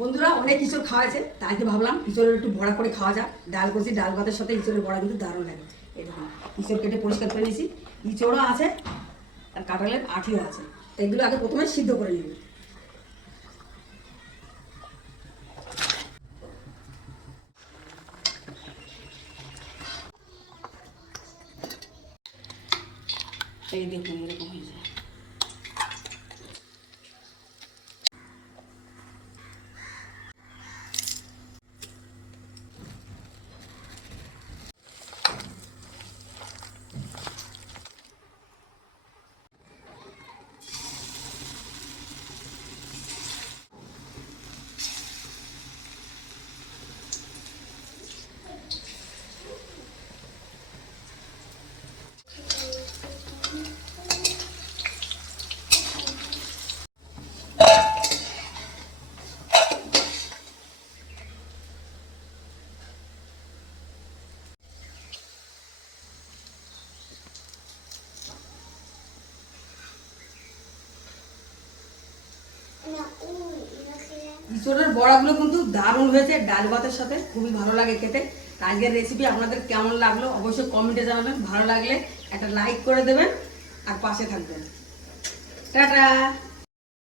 বন্ধুরা অনেক ইঁচড় খাওয়াছে, তাই তো ভাবলাম ইঁচড়ের একটু বড়া করে খাওয়া যাক। ডাল করছি, ডাল ভাতের সাথে ইঁচড়ের বড়া কিন্তু দারুণ লাগে। এই দেখুন, ইঁচড় কেটে পরিষ্কার করে নিয়েছি, ইঁচড়ও আছে আর কাঁঠালের আঠিও আছে। তো এগুলো আগে প্রথমে সিদ্ধ করে নেব। এই দেখুন এরকম হয়ে যায়। ইঁচড়ের বড়াগুলো কিন্তু দারুণ হয়েছে, ডাল ভাতের সাথে খুবই ভালো লাগে খেতে। আজকের রেসিপি আপনাদের কেমন লাগলো অবশ্যই কমেন্টে জানাবেন। ভালো লাগলে একটা লাইক করে দেবেন আর পাশে থাকবেন। টাটা।